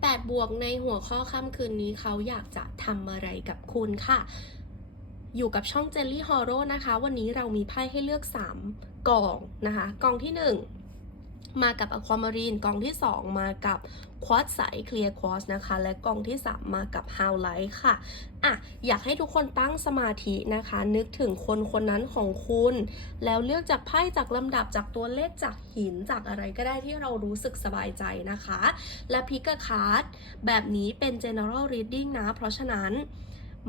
18 บวกในหัวข้อค่ำคืนนี้เขาอยากจะทำอะไรกับคุณค่ะ อยู่กับช่อง Jelly Horror นะคะ วันนี้เรามีไพ่ให้เลือก 3 กล่องนะคะ กล่องที่ 1 มากับ Aquamarine กองที่ 2 มากับ Quartz ใส Clear Quartz นะคะ และกองที่ 3 มากับ How Light ค่ะอะ อยากให้ทุกคนตั้งสมาธินะคะ นึกถึงคนคนนั้นของคุณ แล้วเลือกจากไพ่จากลำดับจากตัวเลขจากหินจากอะไรก็ได้ที่เรารู้สึกสบายใจนะคะ และพิกคาร์ดแบบนี้เป็น general reading นะ เพราะฉะนั้น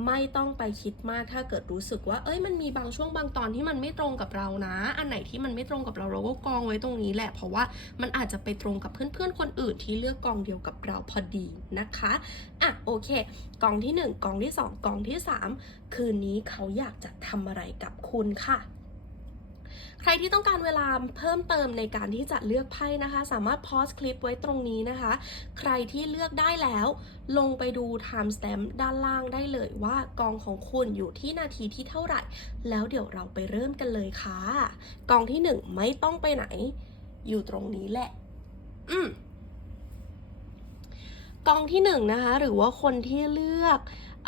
ไม่ต้องไปคิดมากถ้าเกิดรู้สึกว่า เอ้ยมันมีบางช่วงบางตอนที่มันไม่ตรงกับเรานะ อันไหนที่มันไม่ตรงกับเราเราก็กองไว้ตรงนี้แหละ เพราะว่ามันอาจจะไปตรงกับเพื่อนๆคนอื่นที่เลือกกองเดียวกับเราพอดีนะคะอะโอเค กองที่ 1 กองที่ 2 กองที่ 3 คืนนี้เขาอยากจะทำอะไรกับคุณค่ะ ใครที่ต้องการเวลาเพิ่มเติมในการที่จะเลือกไพ่นะคะ สามารถพอสคลิปไว้ตรงนี้นะคะ ใครที่เลือกได้แล้ว ลงไปดู time stamp ด้านล่างได้เลยว่ากองของคุณอยู่ที่นาทีที่เท่าไหร่ แล้วเดี๋ยวเราไปเริ่มกันเลยค่ะ กองที่ 1 ไม่ต้องไปไหน อยู่ตรงนี้แหละ อืมกองที่หนึ่งนะคะ หรือว่าคนที่เลือก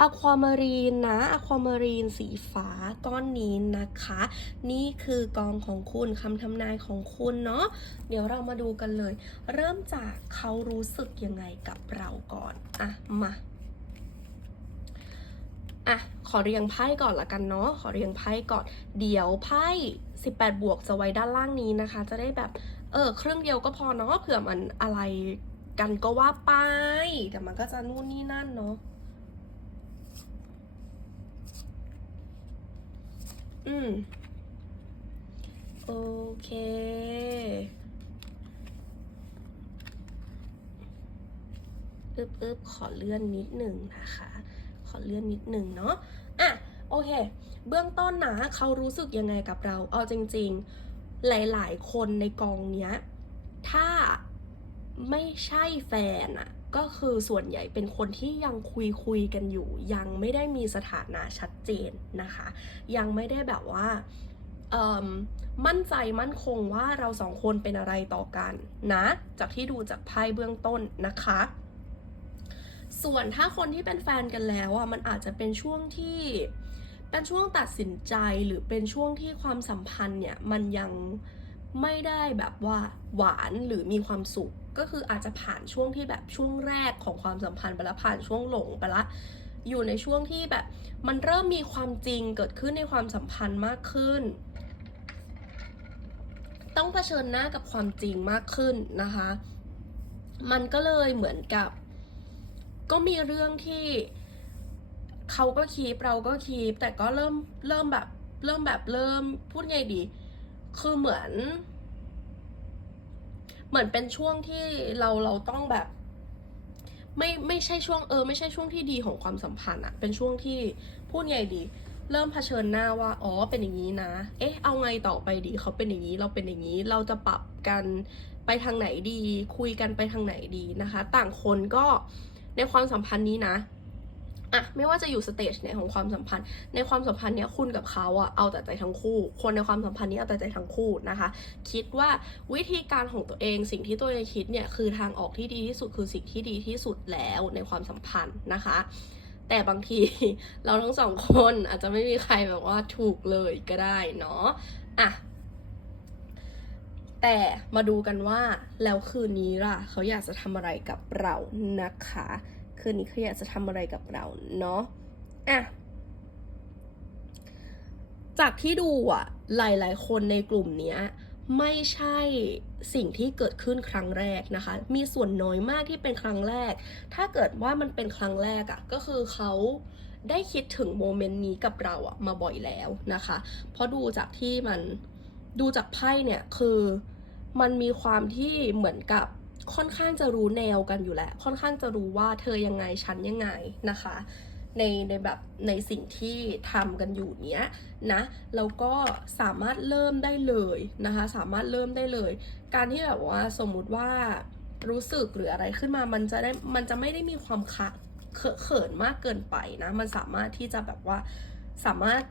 อะความารีนนะอะความารีนสีฟ้าก้อนนี้นะคะ นี่คือกองของคุณคำทำนายของคุณเนาะเดี๋ยวเรามาดูกันเลย เริ่มจากเขารู้สึกยังไงกับเราก่อนอะมาอะขอเรียงไพ่ก่อนละกันเนาะขอเรียงไพ่ก่อน เดี๋ยวไพ่18 บวกจะไว้ด้านล่างนี้นะคะ จะได้แบบ เออเครื่องเดียวก็พอเนาะเผื่อมันอะไรกันก็ว่าไปแต่มันก็จะนู่นนี่นั่นเนาะ อืม โอเค อึบอึบขอเลื่อนนิดหนึ่งนะคะ ขอเลื่อนนิดหนึ่งเนาะ อะ โอเค เบื้องต้นนะ เขารู้สึกยังไงกับเรา เอาจริง ๆ หลาย ๆ คนในกองเนี้ย ถ้าไม่ใช่แฟนอะ ก็คือส่วนใหญ่เป็นคนที่ยังคุยคุยกันอยู่ ยังไม่ได้มีสถานะชัดเจนนะคะ ยังไม่ได้แบบว่ามมั่นใจมั่นคงว่าเราสองคนเป็นอะไรต่อกันนะ จากที่ดูจากไพ่เบื้องต้นนะคะ ส่วนถ้าคนที่เป็นแฟนกันแล้วอะมันอาจจะเป็นช่วงที่เป็นช่วงตัดสินใจหรือเป็นช่วงที่ความสัมพันธ์เนี่ยมันยังไม่ได้แบบว่าหวานหรือมีความสุข ก็คืออาจจะผ่านช่วงที่แบบช่วงแรกของความสัมพันธ์ไปล้วผ่านช่วงหลงไปละอยู่ในช่วงที่แบบมันเริ่มมีความจริงเกิดขึ้นในความสัมพันธ์มากขึ้น ต้องเผชิญหน้ากับความจริงมากขึ้นนะคะ มันก็เลยเหมือนกับ ก็มีเรื่องที่เขาก็คีปเราก็คีปแต่ก็เริ่มเริ่มแบบเริ่มแบบเริ่มพูดไงดี คือเหมือน เหมือนเป็นช่วงที่เราเราต้องแบบ ไม่ไม่ใช่ช่วงเออ ไม่ใช่ช่วงที่ดีของความสัมพันธ์อะเป็นช่วงที่พูดไงดี เริ่มเผชิญหน้าว่าอ๋อเป็นอย่างนี้นะ เอ๊ะ เอาไงต่อไปดีเขาเป็นอย่างนี้เราเป็นอย่างนี้เราจะปรับกันไปทางไหนดี คุยกันไปทางไหนดีนะคะ ต่างคนก็ในความสัมพันธ์นี้นะ อะไม่ว่าจะอยู่สเตจไหนของความสัมพันธ์ ในความสัมพันธ์เนี้ยคุณกับเขาอะเอาแต่ใจทั้งคู่ คนในความสัมพันธ์นี้เอาแต่ใจทั้งคู่นะคะ คิดว่าวิธีการของตัวเองสิ่งที่ตัวเองคิดเนี่ยคือทางออกที่ดีที่สุดคือสิ่งที่ดีที่สุดแล้วในความสัมพันธ์นะคะ แต่บางทีเราทั้งสองคนอาจจะไม่มีใครแบบว่าถูกเลยก็ได้เนาะอะแต่มาดูกันว่าแล้วคืนนี้ล่ะ เขาอยากจะทำอะไรกับเรานะคะ คืนนี้เขาอยากจะทำอะไรกับเราเนาะอะจากที่ดูอะหลาย ๆ คนในกลุ่มเนี้ยไม่ใช่สิ่งที่เกิดขึ้นครั้งแรกนะคะ มีส่วนน้อยมากที่เป็นครั้งแรก ถ้าเกิดว่ามันเป็นครั้งแรกอะ่ะก็คือเขาได้คิดถึงโมเมนต์นี้กับเราอะมาบ่อยแล้วนะคะ เพราะดูจากที่มันดูจากไพ่เนี่ยคือมันมีความที่เหมือนกับ ค่อนข้างจะรู้แนวกันอยู่แล้ว ค่อนข้างจะรู้ว่าเธอยังไงฉันยังไงนะคะ ในในแบบในสิ่งที่ทำกันอยู่เนี้ยนะแล้วก็สามารถเริ่มได้เลยนะคะ สามารถเริ่มได้เลย การที่แบบว่าสมมุติว่ารู้สึกหรืออะไรขึ้นมามันจะได้มันจะไม่ได้มีความคะเขินมากเกินไปนะ มันสามารถที่จะแบบว่าสามารถ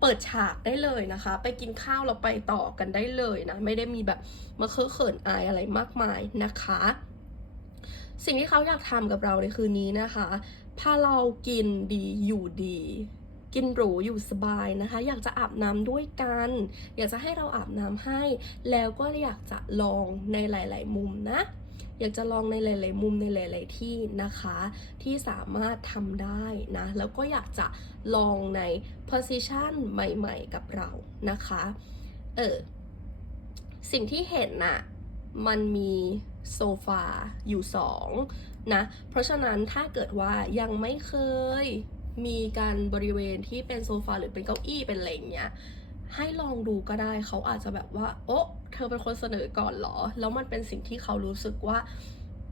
เปิดฉากได้เลยนะคะ ไปกินข้าวเราไปต่อกันได้เลยนะ ไม่ได้มีแบบมาเคอะเขินอายอะไรมากมายนะคะ สิ่งที่เขาอยากทำกับเราในคืนนี้นะคะพาเรากินดีอยู่ดีกินหรูอยู่สบายนะคะ อยากจะอาบน้ำด้วยกัน อยากจะให้เราอาบน้ำให้ แล้วก็อยากจะลองในหลาย ๆ มุมนะ อยากจะลองในหลาย ๆ มุมในหลาย ๆ ที่นะคะ ที่สามารถทำได้นะ แล้วก็อยากจะลองใน position ใหม่ ๆ กับเรานะคะ เออ สิ่งที่เห็นน่ะ มันมีโซฟาอยู่สองนะ เพราะฉะนั้นถ้าเกิดว่ายังไม่เคยมีการบริเวณที่เป็นโซฟาหรือเป็นเก้าอี้เป็นอะไรอย่างเงี้ย ให้ลองดูก็ได้เขาอาจจะแบบว่า โอ๊ะเธอเป็นคนเสนอก่อนเหรอ แล้วมันเป็นสิ่งที่เขารู้สึกว่า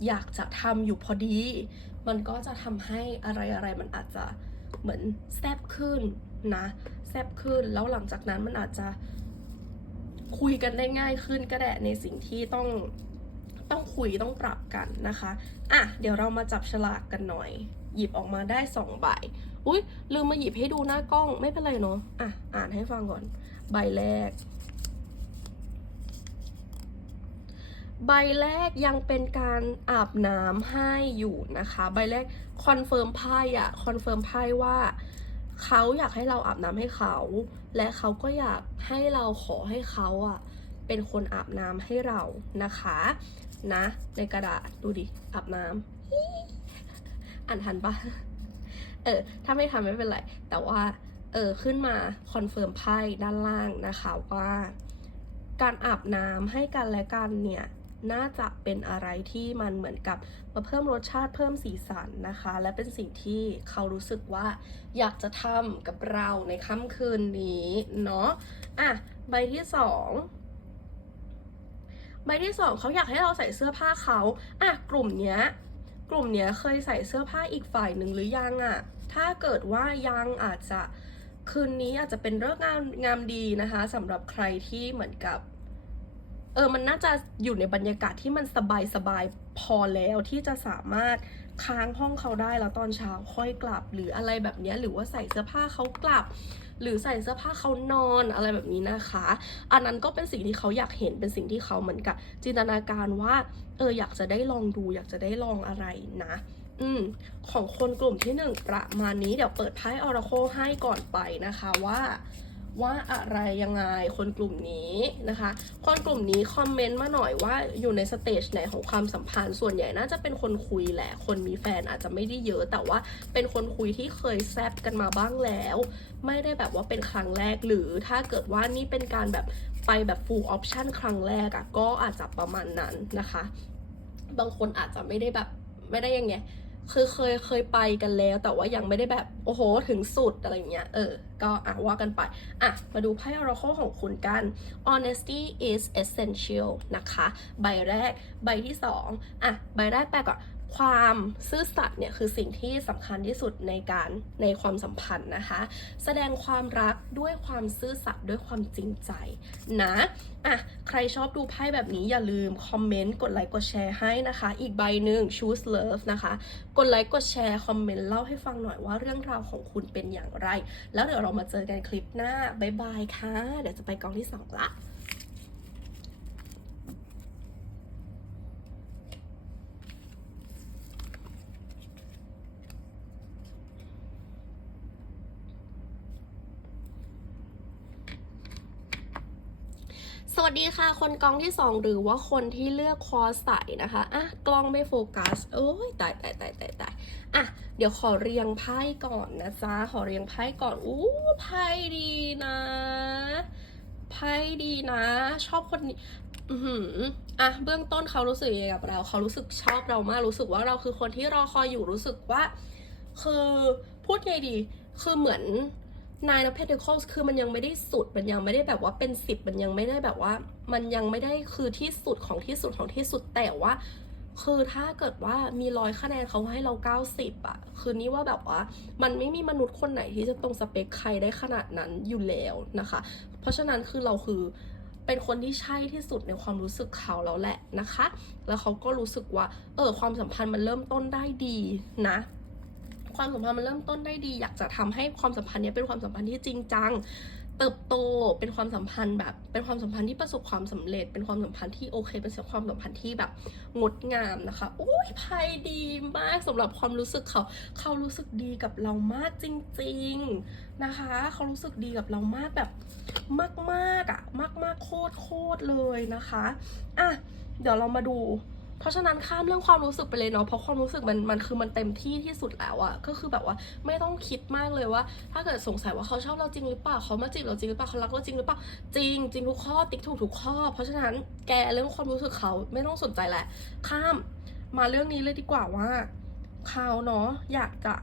อยากจะทำอยู่พอดี มันก็จะทำให้อะไรอะไรๆมันอาจจะเหมือนแซบขึ้นนะแซบขึ้นแล้วหลังจากนั้นมันอาจจะคุยกันได้ง่ายขึ้นก็ได้ในสิ่งที่ต้องต้องคุยต้องปรับกันนะคะ อะ เดี๋ยวเรามาจับฉลากกันหน่อย หยิบออกมาได้สองใบ อุ้ยลืมมาหยิบให้ดูหน้ากล้องไม่เป็นไรเนาะ อะ อ่านให้ฟังก่อน ใบแรก ใบแรกยังเป็นการอาบน้ำให้อยู่นะคะ ใบแรกคอนเฟิร์มไพ่อะคอนเฟิร์มไพ่ว่าเขาอยากให้เราอาบน้ำให้เขา และเขาก็อยากให้เราขอให้เขาอะเป็นคนอาบน้ำให้เรานะคะ นะ ในกระดาษดูดิอาบน้ำอ่านทันปะเออ ถ้าไม่ทันไม่เป็นไร แต่ว่า เออขึ้นมาคอนเฟิร์มไพ่ด้านล่างนะคะว่าการอาบน้ำให้กันและกันเนี่ยน่าจะเป็นอะไรที่มันเหมือนกับมาเพิ่มรสชาติเพิ่มสีสันนะคะ และเป็นสิ่งที่เขารู้สึกว่าอยากจะทำกับเราในค่ำคืนนี้เนาะอะใบที่สองใบที่สองเขาอยากให้เราใส่เสื้อผ้าเขาอะกลุ่มเนี้ยกลุ่มเนี้ยเคยใส่เสื้อผ้าอีกฝ่ายหนึ่งหรือยังอะ่ะถ้าเกิดว่ายังอาจจะ คืนนี้อาจจะเป็นเรื่องงามงามดีนะคะสำหรับใครที่เหมือนกับ เออมันน่าจะอยู่ในบรรยากาศที่มันสบายสบายๆพอแล้วที่จะสามารถค้างห้องเขาได้แล้วตอนเช้าค่อยกลับ หรืออะไรแบบนี้หรือว่าใส่เสื้อผ้าเขากลับ หรือใส่เสื้อผ้าเขานอนอะไรแบบนี้นะคะ อันนั้นก็เป็นสิ่งที่เขาอยากเห็นเป็นสิ่งที่เขาเหมือนกับ จินตนาการว่า เอออยากจะได้ลองดู อยากจะได้ลองอะไรนะ อืมของคนกลุ่มที่หนึ่งประมาณนี้เดี๋ยวเปิดไพ่ออราโคให้ก่อนไปนะคะว่าว่าอะไรยังไงคนกลุ่มนี้นะคะ คนกลุ่มนี้คอมเมนต์มาหน่อยว่าอยู่ในสเตจไหนของความสัมพันธ์ส่วนใหญ่น่าจะเป็นคนคุยแหละ คนมีแฟนอาจจะไม่ได้เยอะ แต่ว่าเป็นคนคุยที่เคยแซบกันมาบ้างแล้ว ไม่ได้แบบว่าเป็นครั้งแรกหรือถ้าเกิดว่านี่เป็นการแบบไปแบบ full option ครั้งแรกอะก็อาจจะประมาณนั้นนะคะ บางคนอาจจะไม่ได้แบบไม่ได้ยังไง คือเคยเคยไปกันแล้ว แต่ว่ายังไม่ได้แบบโอ้โหถึงสุดอะไรเงี้ยเออ ก็อะว่ากันไป อะ มาดูไพ่ oracle ของคุณกัน honesty is essential นะคะ ใบแรกใบที่สองอะ ใบแรกแปลก่อน ความซื่อสัตย์เนี่ยคือสิ่งที่สำคัญที่สุดในการในความสัมพันธ์นะคะ แสดงความรักด้วยความซื่อสัตย์ด้วยความจริงใจนะอะใครชอบดูไพ่แบบนี้อย่าลืมคอมเมนต์กดไลค์กดแชร์ให้นะคะ อีกใบหนึ่ง choose love นะคะ กดไลค์กดแชร์คอมเมนต์เล่าให้ฟังหน่อยว่าเรื่องราวของคุณเป็นอย่างไร แล้วเดี๋ยวเรามาเจอกันคลิปหน้าบ๊ายบายค่ะ เดี๋ยวจะไปกองที่สองละ สวัสดีค่ะคนกล้องที่ 2 หรือว่าคนที่เลือกคอใสนะคะอะกล้องไม่โฟกัสโอ้ยตายตายตายตายตายอะเดี๋ยวขอเรียงไพ่ก่อนนะจ๊ะขอเรียงไพ่ก่อนอู้ไพ่ดีนะไพ่ดีนะ ชอบคนนี้อือหืออะเบื้องต้นเขารู้สึกยังไงกับเราเขารู้สึกชอบเรามากรู้สึกว่าเราคือคนที่รอคอยอยู่รู้สึกว่า คือพูดไงดี คือเหมือน Nine of Pentacles คือมันยังไม่ได้สุด มันยังไม่ได้แบบว่าเป็นสิบมันยังไม่ได้แบบว่า มันยังไม่ได้คือที่สุดของที่สุดของที่สุดแต่ว่า คือถ้าเกิดว่ามีร้อยคะแนนเขาให้เรา 90อะคือนี่ว่าแบบว่า มันไม่มีมนุษย์คนไหนที่จะตรงสเปคใครได้ขนาดนั้นอยู่แล้วนะคะ เพราะฉะนั้นคือเราคือเป็นคนที่ใช่ที่สุดในความรู้สึกเขาแล้วแหละนะคะ แล้วเขาก็รู้สึกว่า เออความสัมพันธ์มันเริ่มต้นได้ดีนะ ความสัมพันธ์มันเริ่มต้นได้ดี อยากจะทำให้ความสัมพันธ์นี้เป็นความสัมพันธ์ที่จริงจัง เติบโตเป็นความสัมพันธ์แบบ เป็นความสัมพันธ์ที่ประสบความสำเร็จ เป็นความสัมพันธ์ที่โอเค เป็นความสัมพันธ์ที่แบบงดงามนะคะโอ้ยไพ่ดีมากสำหรับความรู้สึกเขา เขารู้สึกดีกับเรามากจริง ๆนะคะ เขารู้สึกดีกับเรามากแบบมากๆอะมากๆโคตรโคตรๆเลยนะคะอะเดี๋ยวเรามาดู เพราะฉะนั้นข้ามเรื่องความรู้สึกไปเลยเนาะเพราะความรู้สึกมันมันคือมันเต็มที่ที่สุดแล้วอะก็คือแบบว่าไม่ต้องคิดมากเลยว่า ถ้าเกิดสงสัยว่าเขาชอบเราจริงหรือเปล่าเขามาจีบเราจริงหรือเปล่าเขารักเราจริงหรือเปล่าจริงจริงทุกข้อติ๊กถูกทุกข้อ เพราะฉะนั้นแกเรื่องความรู้สึกเขาไม่ต้องสนใจแหละ ข้ามมาเรื่องนี้เลยดีกว่าว่าเขาเนาะอยากจะ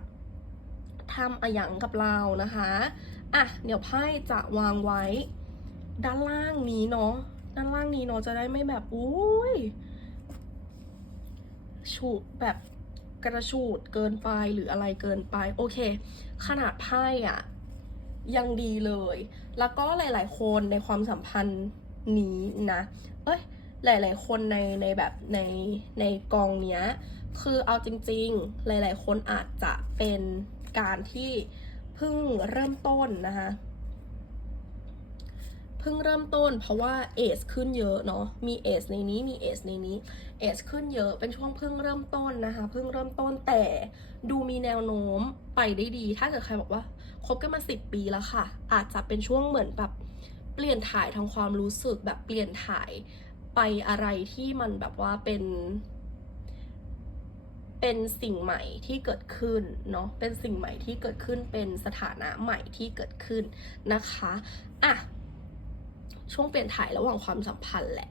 ทำอะหยังกับเรานะคะอะเดี๋ยวไพ่จะวางไว้ ด้านล่างนี้เนาะด้านล่างนี้เนาะจะได้ไม่แบบอุ้ย ฉูแบบกระฉูดเกินไปหรืออะไรเกินไป โอเค ขนาดไพ่อะยังดีเลย แล้วก็หลาย ๆ คนในความสัมพันธ์นี้นะ เอ้ยหลาย ๆ คนในในแบบในในกองเนี้ย คือเอาจริง ๆ หลาย ๆ คนอาจจะเป็นการที่เพิ่งเริ่มต้นนะคะ เพิ่งเริ่มต้นเพราะว่าเอสขึ้นเยอะเนาะมีเอสในนี้มีเอสในนี้เอสขึ้นเยอะเป็นช่วงเพิ่งเริ่มต้นนะคะเพิ่งเริ่มต้นแต่ดูมีแนวโน้มไปได้ดี ถ้าเกิดใครบอกว่าคบกันมาสิบปีแล้วค่ะ อาจจะเป็นช่วงเหมือนแบบเปลี่ยนถ่ายทางความรู้สึกแบบเปลี่ยนถ่ายไปอะไรที่มันแบบว่าเป็นเป็นสิ่งใหม่ที่เกิดขึ้นเนาะ เป็นสิ่งใหม่ที่เกิดขึ้น เป็นสถานะใหม่ที่เกิดขึ้นนะคะ อะ ช่วงเปลี่ยนถ่ายระหว่างความสัมพันธ์แหละ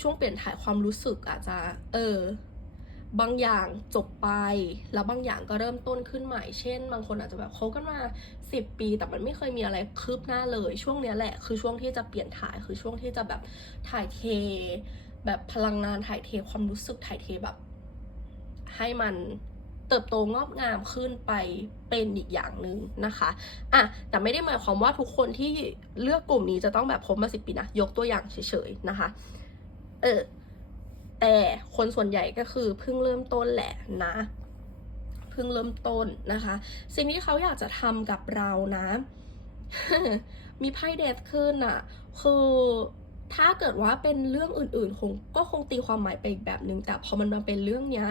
ช่วงเปลี่ยนถ่ายความรู้สึกอาจจะเออบางอย่างจบไป แล้วบางอย่างก็เริ่มต้นขึ้นใหม่ เช่น บางคนอาจจะแบบคบกันมาสิบปี แต่มันไม่เคยมีอะไรคืบหน้าเลย ช่วงเนี้ยแหละ คือช่วงที่จะเปลี่ยนถ่าย คือช่วงที่จะแบบถ่ายเท แบบพลังงานถ่ายเทความรู้สึกถ่ายเทแบบ ให้มัน เติบโตงอกงามขึ้นไปเป็นอีกอย่างหนึ่งนะคะอะแต่ไม่ได้หมายความว่าทุกคนที่เลือกกลุ่มนี้จะต้องแบบคบมาสิบปีนะ ยกตัวอย่างเฉยๆนะคะ เออ แต่คนส่วนใหญ่ก็คือเพิ่งเริ่มต้นแหละนะเพิ่งเริ่มต้นนะคะ สิ่งที่เขาอยากจะทำกับเรานะ มีไพ่เดทขึ้นอะ คือถ้าเกิดว่าเป็นเรื่องอื่นๆ คงก็คงตีความหมายไปอีกแบบนึงแต่พอมันมาเป็นเรื่องเนี้ย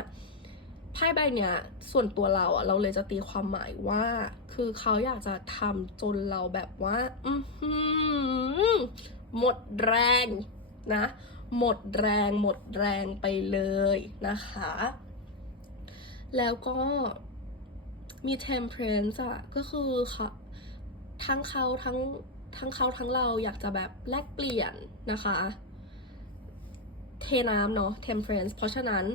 ไพ่ใบเนี้ยส่วนตัวเราอะเราเลยจะตีความหมายว่า คือเขาอยากจะทำจนเราแบบว่า อือหือหมดแรงนะ หมดแรงหมดแรงไปเลยนะคะ แล้วก็มี temperance อะก็คือค่ะ ทั้งเขาทั้งทั้งเขาทั้งเราอยากจะแบบแลกเปลี่ยนนะคะ เทน้ำเนาะ temperance เพราะฉะนั้น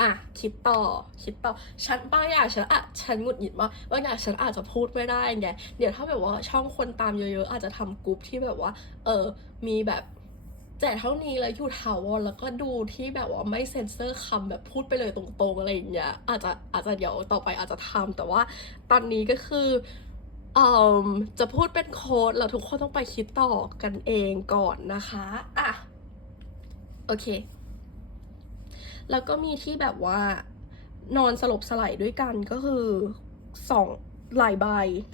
อะคิดต่อคิดต่อฉันบางอย่างฉันอะฉันหงุดหงิดว่าบางอย่างฉันอาจจะพูดไม่ได้ไงเดี๋ยวถ้าแบบว่าช่องคนตามเยอะๆอาจจะทำกรุ๊ปที่แบบว่า เออมีแบบแจกเท่านี้แล้วอยู่ถาวรแล้วก็ดูที่แบบว่าไม่เซ็นเซอร์คำแบบพูดไปเลยตรงๆอะไรอย่างเงี้ยอาจจะอาจจะเดี๋ยวต่อไปอาจจะทำแต่ว่าตอนนี้ก็คือเอ่อจะพูดเป็นโค้ดแล้วทุกคนต้องไปคิดต่อกันเองก่อนนะคะอะโอเค แล้วก็มีที่แบบว่านอนสลบสลายด้วยกันก็คือสองหลายใบ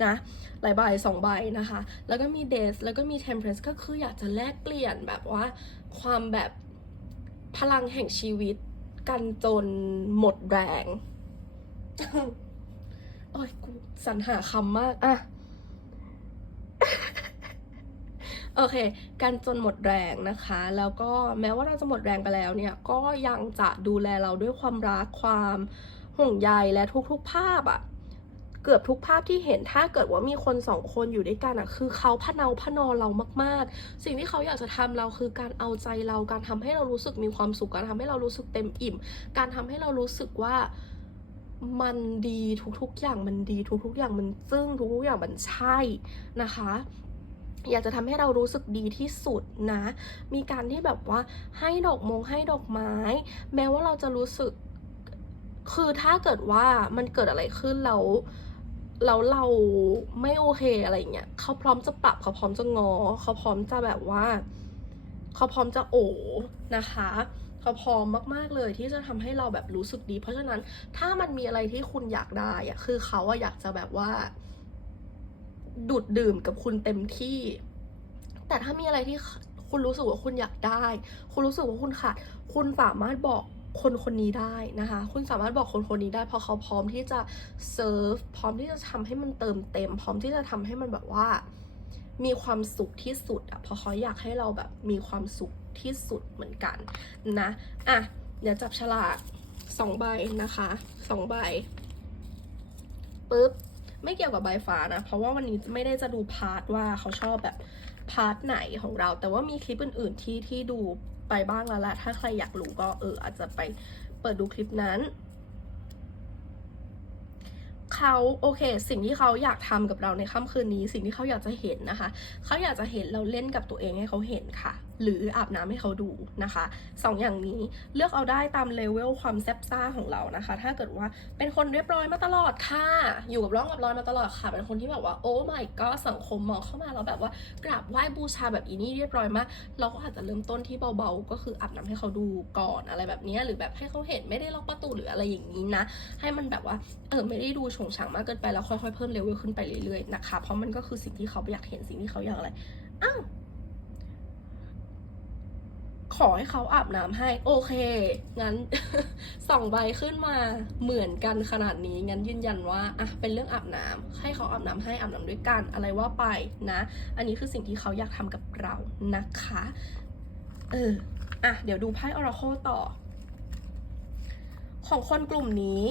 นะหลายใบสองใบนะคะ แล้วก็มีเดสแล้วก็มีเทมเพรสก็คืออยากจะแลกเปลี่ยนแบบว่าความแบบพลังแห่งชีวิตกันจนหมดแรง โอ้ยกูสรรหาคำมากอะ โอเค การจนหมดแรงนะคะ แล้วก็แม้ว่าเราจะหมดแรงไปแล้วเนี่ย ก็ยังจะดูแลเราด้วยความรักความห่วงใยและทุกๆภาพอะเกือบทุกภาพที่เห็นถ้าเกิดว่ามีคนสองคนอยู่ด้วยกันอะคือเขาพนาพนอเรามาก ๆ สิ่งที่เขาอยากจะทำเราคือการเอาใจเราการทำให้เรารู้สึกมีความสุขการทำให้เรารู้สึกเต็มอิ่ม การทำให้เรารู้สึกว่ามันดีทุกๆอย่างมันดีทุกๆอย่างมันซึ่งทุกๆอย่างมันใช่นะคะ อยากจะทำให้เรารู้สึกดีที่สุดนะ มีการที่แบบว่าให้ดอกมงให้ดอกไม้ แม้ว่าเราจะรู้สึก คือถ้าเกิดว่ามันเกิดอะไรขึ้นแล้วแล้วเราไม่โอเคอะไรเงี้ยเขาพร้อมจะปรับเขาพร้อมจะงอ เขาพร้อมจะแบบว่า เขาพร้อมจะโอนะคะเขาพร้อมมาก ๆ เลยที่จะทำให้เราแบบรู้สึกดี เพราะฉะนั้นถ้ามันมีอะไรที่คุณอยากได้อะคือเขาอะอยากจะแบบว่า ดูดดื่มกับคุณเต็มที่ แต่ถ้ามีอะไรที่คุณรู้สึกว่าคุณอยากได้ คุณรู้สึกว่าคุณขาด คุณสามารถบอกคนคนนี้ได้นะคะ คุณสามารถบอกคนคนนี้ได้เพราะเขาพร้อมที่จะเซิร์ฟ พร้อมที่จะทำให้มันเติมเต็ม พร้อมที่จะทำให้มันแบบว่า มีความสุขที่สุดอะเพราะเขาอยากให้เราแบบมีความสุขที่สุดเหมือนกันนะ อะ เดี๋ยวจับฉลากสองใบนะคะสองใบปุ๊บ ไม่เกี่ยวกับใบฟ้านะ เพราะว่าวันนี้ไม่ได้จะดูพาร์ทว่าเขาชอบแบบพาร์ทไหนของเรา แต่ว่ามีคลิปอื่น ๆที่ที่ดูไปบ้างแล้วแหละถ้าใครอยากรู้ก็เอออาจจะไปเปิดดูคลิปนั้นเขาโอเค สิ่งที่เขาอยากทำกับเราในค่ำคืนนี้ สิ่งที่เขาอยากจะเห็นนะคะ เขาอยากจะเห็นเราเล่นกับตัวเองให้เขาเห็นค่ะ หรืออาบน้ำให้เขาดูนะคะสองอย่างนี้เลือกเอาได้ตามเลเวลความแซ่บซ่าของเรานะคะ ถ้าเกิดว่าเป็นคนเรียบร้อยมาตลอดค่ะ อยู่กับร่องกับรอยมาตลอดค่ะ เป็นคนที่แบบว่าโอ้ my god สังคมมองเข้ามาแล้วแบบว่ากราบไหว้บูชาแบบอีนี่เรียบร้อยมาก เราก็อาจจะเริ่มต้นที่เบาๆ ก็คืออาบน้ำให้เขาดูก่อนอะไรแบบนี้หรือแบบให้เขาเห็นไม่ได้ล็อกประตูหรืออะไรอย่างนี้นะ ให้มันแบบว่าเออไม่ได้ดูโฉงฉางมากเกินไปแล้วค่อยๆเพิ่มเลเวลขึ้นไปเรื่อยๆนะคะ เพราะมันก็คือสิ่งที่เขาอยากเห็นสิ่งที่เขาอยากอะไรอ้าว ขอให้เขาอาบน้ำให้ โอเค งั้นสองใบขึ้นมาเหมือนกันขนาดนี้ งั้นยืนยันว่าอะเป็นเรื่องอาบน้ำให้เขาอาบน้ำให้อาบน้ำด้วยกันอะไรว่าไปนะ อันนี้คือสิ่งที่เขาอยากทำกับเรานะคะ เอออะเดี๋ยวดูไพ่ออราโคต่อ ของคนกลุ่มนี้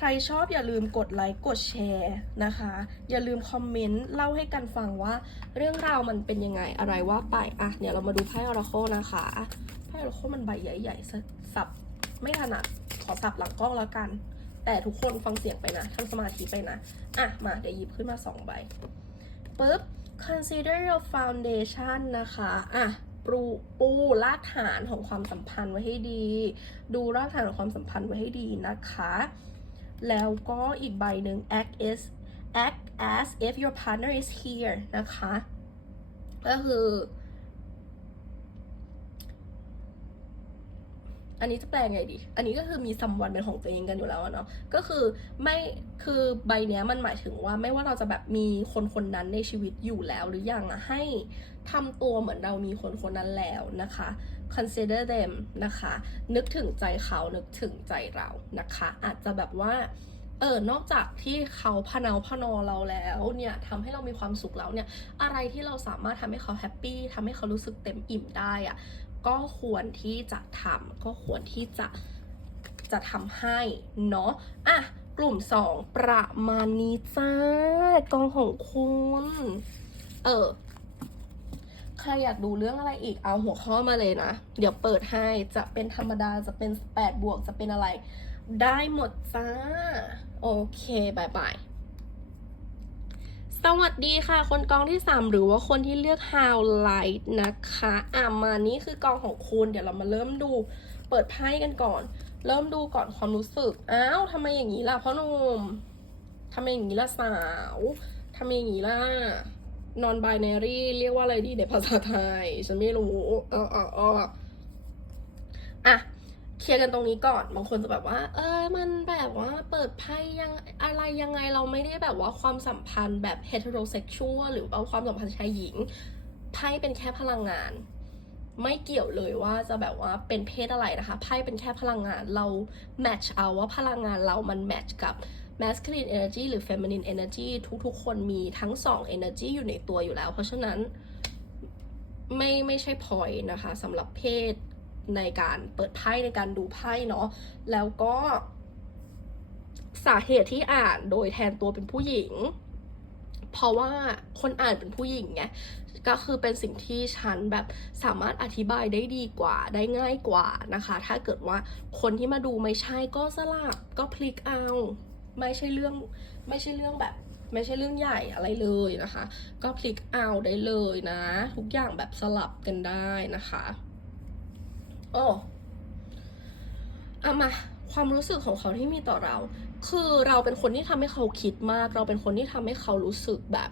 ใครชอบอย่าลืมกดไลค์กดแชร์นะคะ อย่าลืมคอมเมนต์เล่าให้กันฟังว่าเรื่องราวมันเป็นยังไงอะไรว่าไปอะเดี๋ยวเรามาดูไพ่ออราโคนะคะไพ่ออราโคมันใบใหญ่ๆสับไม่ถนัดขอสับหลังกล้องแล้วกัน แต่ทุกคนฟังเสียงไปนะทำสมาธิไปนะอะมาเดี๋ยวหยิบขึ้นมาสองใบปุ๊บ consider your foundation นะคะอะปูปูรากฐานของความสัมพันธ์ไว้ให้ดี ดูรากฐานของความสัมพันธ์ไว้ให้ดีนะคะ แล้วก็อีกใบหนึ่ง act as act as if your partner is here นะคะ ก็คือ อันนี้จะแปลไงดี อันนี้ก็คือมีซัมวันเป็นของตัวเองกันอยู่แล้วเนาะ ก็คือไม่ คือใบเนี้ยมันหมายถึงว่าไม่ว่าเราจะแบบมีคนคนนั้นในชีวิตอยู่แล้วหรือยังอะให้ทำตัวเหมือนเรามีคนคนนั้นแล้วนะคะ consider them นะคะ นึกถึงใจเขานึกถึงใจเรานะคะ อาจจะแบบว่าเออนอกจากที่เขาพเนาพนอเราแล้วเนี่ยทำให้เรามีความสุขแล้วเนี่ย อะไรที่เราสามารถทำให้เขาแฮปปี้ทำให้เขารู้สึกเต็มอิ่มได้อะก็ควรที่จะทำก็ควรที่จะจะทำให้เนาะอะกลุ่มสองประมาณนี้จ้ากองของคุณ เออ ใครอยากดูเรื่องอะไรอีกเอาหัวข้อมาเลยนะ เดี๋ยวเปิดให้จะเป็นธรรมดาจะเป็น8บวกจะเป็นอะไร ได้หมดจ้า โอเคบายบายสวัสดีค่ะ คนกองที่ 3 หรือว่าคนที่เลือก How Light นะคะอะมานี่คือกองของคุณ เดี๋ยวเรามาเริ่มดูเปิดไพ่กันก่อน เริ่มดูก่อนความรู้สึก อ้าวทำไมอย่างนี้ล่ะพ่อหนุ่มทำไมอย่างนี้ล่ะสาวทำไมอย่างนี้ล่ะ non binary เรียกว่าอะไรดีในภาษาไทย ฉันไม่รู้เออเออเอออะเคลียร์กันตรงนี้ก่อน บางคนจะแบบว่า เออ มันแบบว่าเปิดไพ่ยังอะไรยังไงเราไม่ได้แบบว่าความสัมพันธ์แบบ heterosexual หรือว่าความสัมพันธ์ชายหญิง ไพ่เป็นแค่พลังงาน ไม่เกี่ยวเลยว่าจะแบบว่าเป็นเพศอะไรนะคะ ไพ่เป็นแค่พลังงาน เรา match เอาว่าพลังงานเรามัน match กับ masculine energy หรือ feminine energy ทุกๆ คนมีทั้งสอง energy อยู่ในตัวอยู่แล้ว เพราะฉะนั้นไม่ไม่ใช่ point นะคะสำหรับเพศในการเปิดไพ่ในการดูไพ่เนาะแล้วก็สาเหตุที่อ่านโดยแทนตัวเป็นผู้หญิง เพราะว่าคนอ่านเป็นผู้หญิงไงก็คือเป็นสิ่งที่ฉันแบบสามารถอธิบายได้ดีกว่าได้ง่ายกว่านะคะ ถ้าเกิดว่าคนที่มาดูไม่ใช่ก็สลับก็พลิกเอา ไม่ใช่เรื่องไม่ใช่เรื่องแบบ ไม่ใช่เรื่องใหญ่อะไรเลยนะคะ ก็พลิกเอาได้เลยนะ ทุกอย่างแบบสลับกันได้นะคะโอ้เอามาความรู้สึกของเขาที่มีต่อเรา คือเราเป็นคนที่ทำให้เขาคิดมาก เราเป็นคนที่ทำให้เขารู้สึกแบบ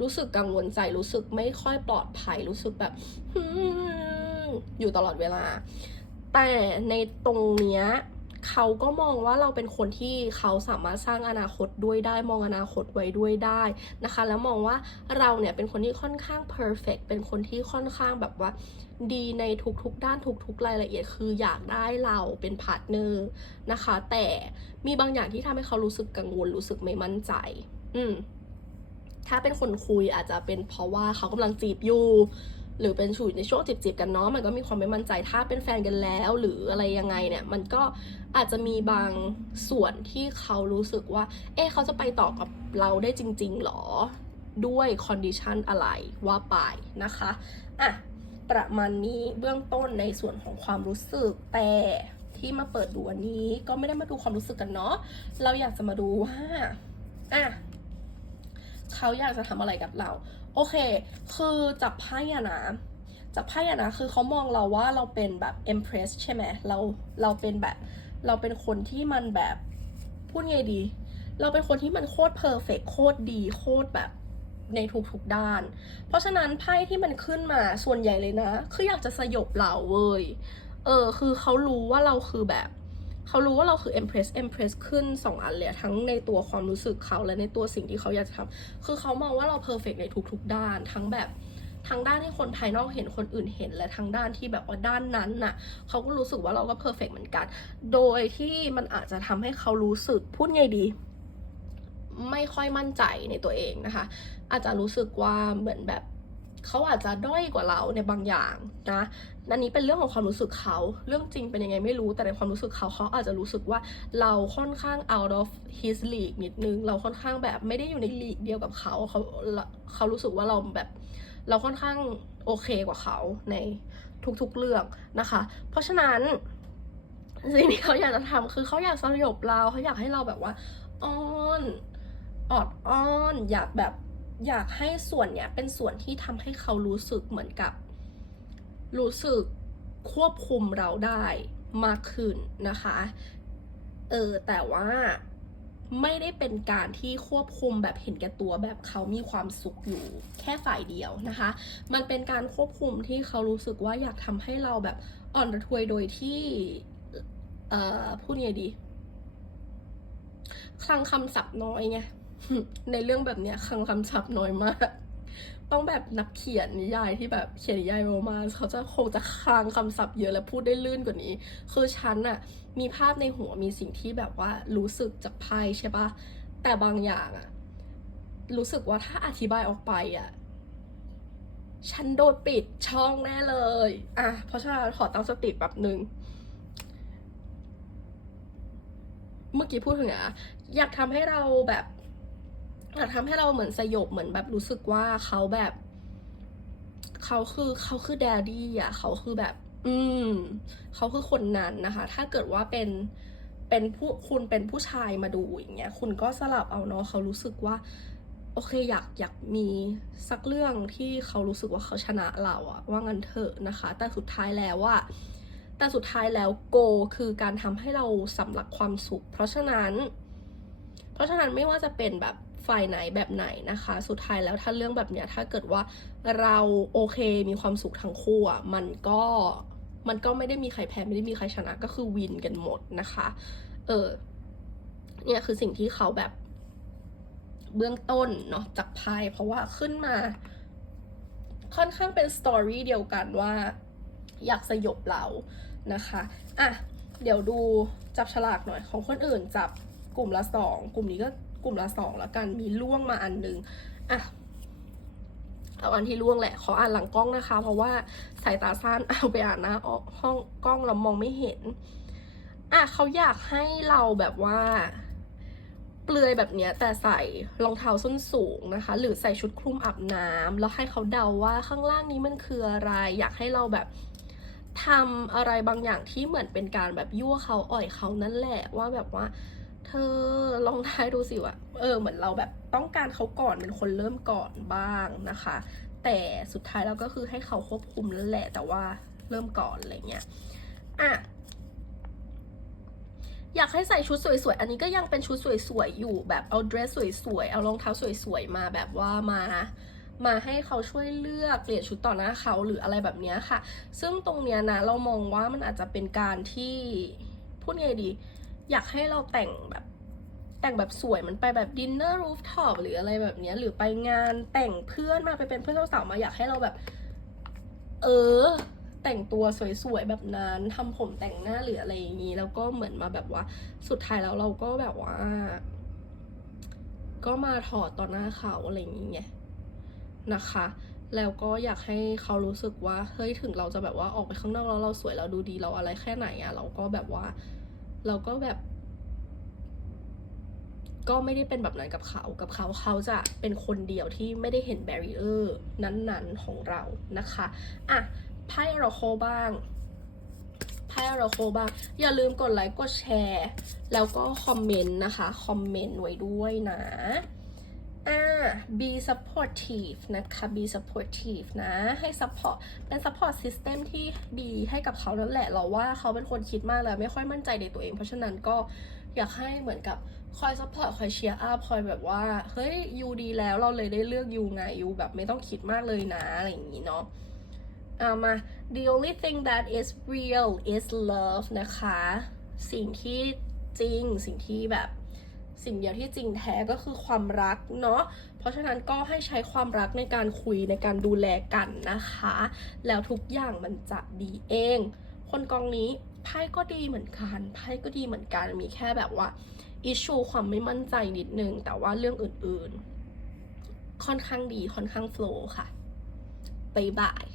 รู้สึกกังวลใจรู้สึกไม่ค่อยปลอดภัยรู้สึกแบบอยู่ตลอดเวลา แต่ในตรงเนี้ย เขาก็มองว่าเราเป็นคนที่เขาสามารถสร้างอนาคตด้วยได้มองอนาคตไว้ด้วยได้นะคะ แล้วมองว่าเราเนี่ยเป็นคนที่ค่อนข้าง perfect เป็นคนที่ค่อนข้างแบบว่าดีในทุกๆ ด้านทุกๆ รายละเอียดคืออยากได้เราเป็นพาร์ทเนอร์นะคะ แต่มีบางอย่างที่ทำให้เขารู้สึกกังวลรู้สึกไม่มั่นใจ อืมถ้าเป็นคนคุยอาจจะเป็นเพราะว่าเขากำลังจีบอยู่ หรือเป็นชูในช่วงจีบๆกันเนาะมันก็มีความไม่มั่นใจถ้าเป็นแฟนกันแล้ว หรืออะไรยังไงเนี่ย มันก็อาจจะมีบางส่วนที่เขารู้สึกว่า เอ๊ะเขาจะไปต่อกับเราได้จริง ๆหรอด้วยคอนดิชันอะไรว่าไปนะคะอะประมาณนี้เบื้องต้นในส่วนของความรู้สึกแต่ที่มาเปิดดูวันนี้ก็ไม่ได้มาดูความรู้สึกกันเนาะเราอยากจะมาดูว่าอะเขาอยากจะทำอะไรกับเรา โอเค คือจับไพ่อะนะจับไพ่อะนะคือเขามองเราว่าเราเป็นแบบ empress ใช่ไหมเราเราเป็นแบบเราเป็นคนที่มันแบบพูดไงดี เราเป็นคนที่มันโคตรเพอร์เฟกโคตรดีโคตรแบบในทุกๆด้าน เพราะฉะนั้นไพ่ที่มันขึ้นมาส่วนใหญ่เลยนะ คืออยากจะสยบเราเว้ย เออ คือเขารู้ว่าเราคือแบบ เขารู้ว่าเราคือ Empress Empress ขึ้นสองอันเลยทั้งในตัวความรู้สึกเขาและในตัวสิ่งที่เขาอยากจะทำคือเขามองว่าเราเพอร์เฟกในทุก ๆ ด้าน ทั้งแบบทั้งด้านที่คนภายนอกเห็นคนอื่นเห็น และทั้งด้านที่แบบว่าด้านนั้นน่ะเขาก็รู้สึกว่าเราก็เพอร์เฟกเหมือนกัน โดยที่มันอาจจะทำให้เขารู้สึกพูดไงดี ไม่ค่อยมั่นใจในตัวเองนะคะ อาจจะรู้สึกว่าเหมือนแบบ เขาอาจจะด้อยกว่าเราในบางอย่างนะอันนี้เป็นเรื่องของความรู้สึกเขา เรื่องจริงเป็นยังไงไม่รู้ แต่ในความรู้สึกเขาเขาอาจจะรู้สึกว่าเราค่อนข้าง out of his league นิดนึง เราค่อนข้างแบบไม่ได้อยู่ในลีกเดียวกับเขา เขาเขารู้สึกว่าเราแบบเราค่อนข้างโอเคกว่าเขาในทุกๆเรื่องนะคะ เพราะฉะนั้นสิ่งที่เขาอยากจะทำคือเขาอยากสยบเราเขาอยากให้เราแบบว่าอ้อนออดอ้อน อยากแบบ อยากให้ส่วนเนี้ยเป็นส่วนที่ทำให้เขารู้สึกเหมือนกับ รู้สึกควบคุมเราได้มากขึ้นนะคะ เออแต่ว่าไม่ได้เป็นการที่ควบคุมแบบเห็นแก่ตัวแบบเขามีความสุขอยู่แค่ฝ่ายเดียวนะคะ มันเป็นการควบคุมที่เขารู้สึกว่าอยากทำให้เราแบบอ่อนระทวยโดยที่เอ่อพูดยังไงดี คลังคำศัพท์น้อยไง ในเรื่องแบบเนี้ยคลังคำศัพท์น้อยมาก ต้องแบบนักเขียนนิยายที่แบบเขียนนิยายโรมนต์เขาจะคงจะคลังคำศัพท์เยอะและพูดได้ลื่นกว่านี้ คือฉันอะมีภาพในหัวมีสิ่งที่แบบว่ารู้สึกจากไพ่ใช่ปะแต่บางอย่างอะรู้สึกว่าถ้าอธิบายออกไปอะฉันโดนปิดช่องแน่เลย อะ เพราะฉะนั้นขอตั้งสติแบบหนึ่ง เมื่อกี้พูดถึงอะอยากทำให้เราแบบ อยากทำให้เราเหมือนสยบเหมือนแบบรู้สึกว่าเขาแบบเขาคือเขาคือแดดดี้อะเขาคือแบบ อืมเขาคือคนนั้นนะคะ ถ้าเกิดว่าเป็นเป็นผู้คุณเป็นผู้ชายมาดูอย่างเงี้ย คุณก็สลับเอาเนาะเขารู้สึกว่า โอเคอยากอยากมีสักเรื่องที่เขารู้สึกว่าเขาชนะเราอะว่างั้นเถอะนะคะ แต่สุดท้ายแล้วอะแต่สุดท้ายแล้วโกคือการทำให้เราสำลักความสุข เพราะฉะนั้น เพราะฉะนั้นไม่ว่าจะเป็นแบบ ฝ่ายไหนแบบไหนนะคะ สุดท้ายแล้วถ้าเรื่องแบบเนี้ยถ้าเกิดว่าเราโอเคมีความสุขทั้งคู่อะมันก็มันก็ไม่ได้มีใครแพ้ไม่ได้มีใครชนะก็คือวินกันหมดนะคะ เออเนี่ยคือสิ่งที่เขาแบบเบื้องต้นเนาะจากไพ่เพราะว่าขึ้นมา ค่อนข้างเป็นสตอรี่เดียวกันว่าอยากสยบเรานะคะ อะ เดี๋ยวดูจับฉลากหน่อยของคนอื่นจับกลุ่มละสองกลุ่มนี้ก็ กลุ่มละสองแล้วกันมีล่วงมาอันหนึ่งอะเอาอันที่ล่วงแหละขออ่านหลังกล้องนะคะ เพราะว่าสายตาสั้นเอาไปอ่านหน้าห้องกล้องแล้วมองไม่เห็น อะเขาอยากให้เราแบบว่าเปลือยแบบเนี้ยแต่ใส่รองเท้าส้นสูงนะคะ หรือใส่ชุดคลุมอาบน้ำแล้วให้เขาเดาว่าข้างล่างนี้มันคืออะไร อยากให้เราแบบทำอะไรบางอย่างที่เหมือนเป็นการแบบยั่วเขาอ่อยเขานั่นแหละว่าแบบว่า เธอลองทายดูสิว่าเออเหมือนเราแบบต้องการเขาก่อนเป็นคนเริ่มก่อนบ้างนะคะ แต่สุดท้ายเราก็คือให้เขาควบคุมนั่นแหละ แต่ว่าเริ่มก่อนอะไรเงี้ยอะอยากให้ใส่ชุดสวยๆ อันนี้ก็ยังเป็นชุดสวยๆ อยู่แบบเอาเดรสสวยๆ เอารองเท้าสวยๆ มาแบบว่ามา มาให้เขาช่วยเลือกเปลี่ยนชุดต่อหน้าเขาหรืออะไรแบบนี้ค่ะ ซึ่งตรงเนี้ยนะเรามองว่ามันอาจจะเป็นการที่พูดไงดี อยากให้เราแต่งแบบแต่งแบบสวยมันไปแบบดินเนอร์รูฟท็อปหรืออะไรแบบเนี้ย หรือไปงานแต่งเพื่อนมาไปเป็นเพื่อนเจ้าสาวมาอยากให้เราแบบ เออ แต่งตัวสวยๆแบบนั้นทำผมแต่งหน้าหรืออะไรอย่างนี้ แล้วก็เหมือนมาแบบว่า สุดท้ายแล้วเราก็แบบว่า ก็มาถอดต่อหน้าเขาอะไรอย่างเงี้ยนะคะ แล้วก็อยากให้เขารู้สึกว่าเฮ้ยถึงเราจะแบบว่าออกไปข้างนอกแล้วเราสวยเราดูดีเราอะไรแค่ไหนอะเราก็แบบว่า เราก็แบบ ก็ไม่ได้เป็นแบบนั้นกับเขากับเขาเขาจะเป็นคนเดียวที่ไม่ได้เห็นแบรีเออร์นั้นๆของเรานะคะอะไพ่เราโคบ้างไพ่เราโคบ้าง อย่าลืมกดไลค์กดแชร์ แล้วก็คอมเมนต์นะคะ คอมเมนต์ไว้ด้วยนะ อ่า be supportive นะคะ be supportive นะ ให้ support เป็น support system ที่ดีให้กับเขานั่นแหละ เราว่าเขาเป็นคนคิดมากแล้วไม่ค่อยมั่นใจในตัวเอง เพราะฉะนั้นก็อยากให้เหมือนกับคอย support คอยเชียร์อัพ คอยแบบว่า เฮ้ยยูดีแล้วเราเลยได้เลือกยูไงยูแบบไม่ต้องคิดมากเลยนะ อะไรอย่างนี้เนาะเอามา the only thing that is real is love นะคะ สิ่งที่จริง สิ่งที่แบบ สิ่งเดียวที่จริงแท้ก็คือความรักเนาะ เพราะฉะนั้นก็ให้ใช้ความรักในการคุยในการดูแลกันนะคะ แล้วทุกอย่างมันจะดีเอง คนกองนี้ไพ่ก็ดีเหมือนกันไพ่ก็ดีเหมือนกันมีแค่แบบว่าอิชูความไม่มั่นใจนิดนึง แต่ว่าเรื่องอื่นๆ ค่อนข้างดีค่อนข้างโฟล์ค่ะบายบาย